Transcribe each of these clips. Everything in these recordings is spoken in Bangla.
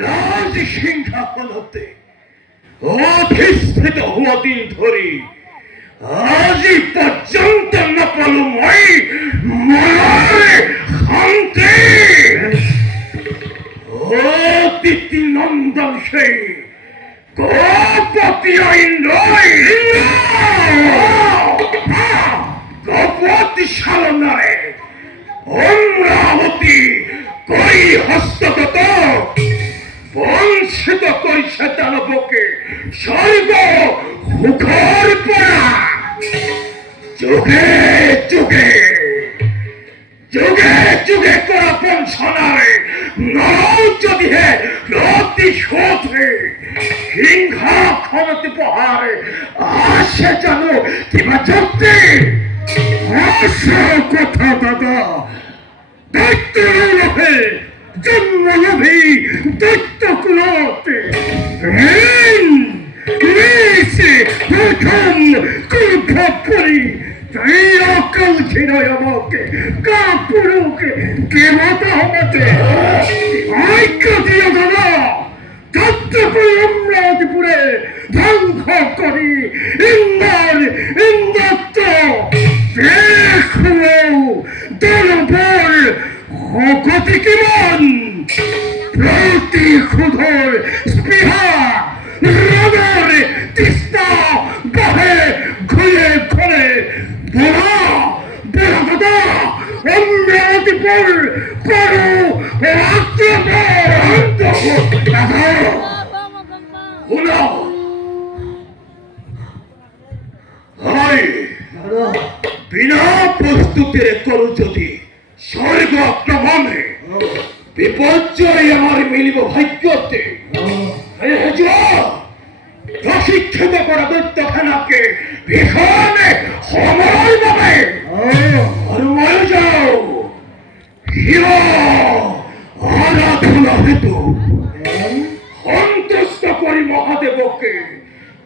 রাজসিংহাসনতে অধিষ্ঠিত হওয়া দিন ধরে আজই পর্যন্ত নকলময় মলয় শান্তি অতিথি নন্দন সেই গোপতি ইন্দ্রয় গোপতি শালনায় অমরাবতী কই হস্তগত বঞ্চিত করিছে দানবকে স্বর্গ মুখর পড়া যুগে যুগে যুগে যুগে করা বঞ্চনায় নর যদি হে প্রতিশোধে হিংসা ক্ষমতি প্রহারে আসে জানো কিবা যুক্তি কথা দাদা দৈত্য লোভে জন্মলোভী দৈত্য কুলতে প্রথম কুলভোগ করি তাই অকাল ছিল আমাকে কাপুরুকে কেবতা হতে ঐক্য দিও দাদা দত্ত করে অমরাবতীপুরে ধ্বংস করি ইন্দ্র ইন্দ্রত্ব দেখো দলবল গতি কেমন প্রতি ক্ষুধর স্পৃহা রোদর তিস্তা বহে ঘুরে ঘুরে বড়া বড়া দাদা অমরাবতীপুর করো বিনা প্রস্তুতের করু যদি স্বর্গ আক্রমণে বিপর্যয় আমার মিলিব ভাগ্যতে প্রশিক্ষিত করা দৈত্যখানাকে ভীষণ সময় পাবে আর মরে যাও হির আরাধনা হেতু সন্তুষ্ট করি মহাদেবকে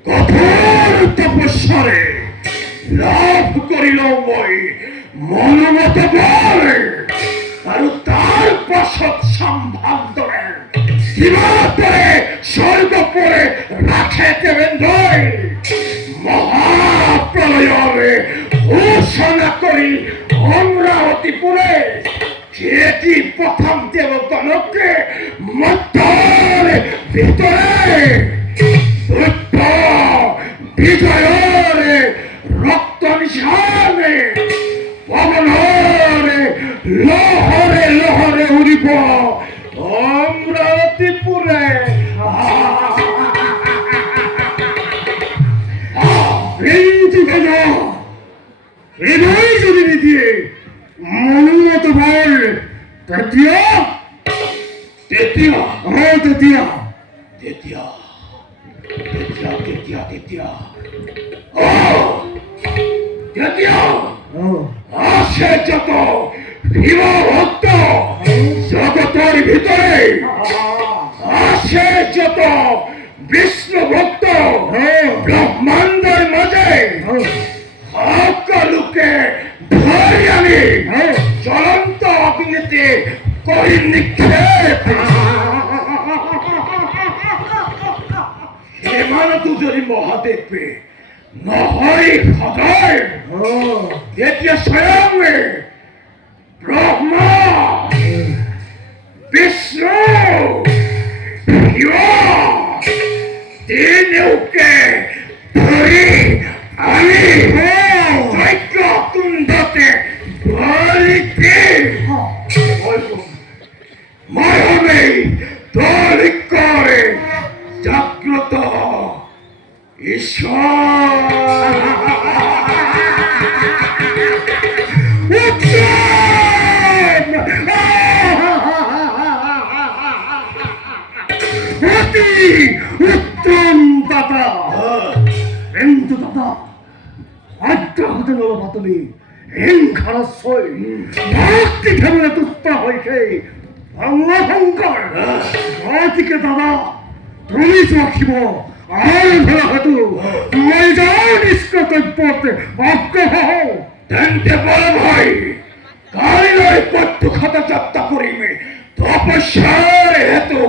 কঠোর তপস্যারে লাভ করিল মই মনোমত বল আর তার পাশত সম্ভাব্যের সীমাতরে স্বর্গ পরে রাখে দেবেন্দ্র মহাপ্রলয়ে ঘোষণা করি অমরাবতীপুরে যেটি প্রথম দেবগণকে মধ্যের ভিতরে বিজয়ের রক্ত নিশানে পবনের লহরে লহরে উড়িব অমরাবতীপুরে হৃদয় যদি দিয়ে মনোমত বল তৃতীয় তৃতীয় তৃতীয় তৃতীয় তৃতীয় তৃতীয় দ্বিতীয় ও দ্বিতীয় আসে যত ভীম ভক্ত জগতের ভিতরে আসে যত বিষ্ণু ভক্ত ব্রহ্মাণ্ডের মাঝে লোকে ধরে আনি জ্বলন্ত অগ্নিতে করি নিক্ষেপ এমান দুজনই মহাদেবকে নহরি সদয় এতিয়া স্বয়ং ব্রহ্মা বিষ্ণু শিব তিনিওকে ধৰি আনি যজ্ঞ কুণ্ডতে বলি মই হবে তৰি কৰে জাগ্রত ঈশ্বর উত্তম দাদা কিন্তু দাদা আজ্ঞা হতে নলবা তুমি হিংসারস্বই ভক্তি খেমনে তুষ্ট হয়েছে বাংলা শঙ্কর গতিকে দাদা তুমি রাখিব আর ধরা হতো মই যাও নিষ্কর্তব্যতে অগ্রহ হও তেন্তে বড় ভাই কালিলৈ পথ খাতা যাত্রা করিবে তপস্যার হেতু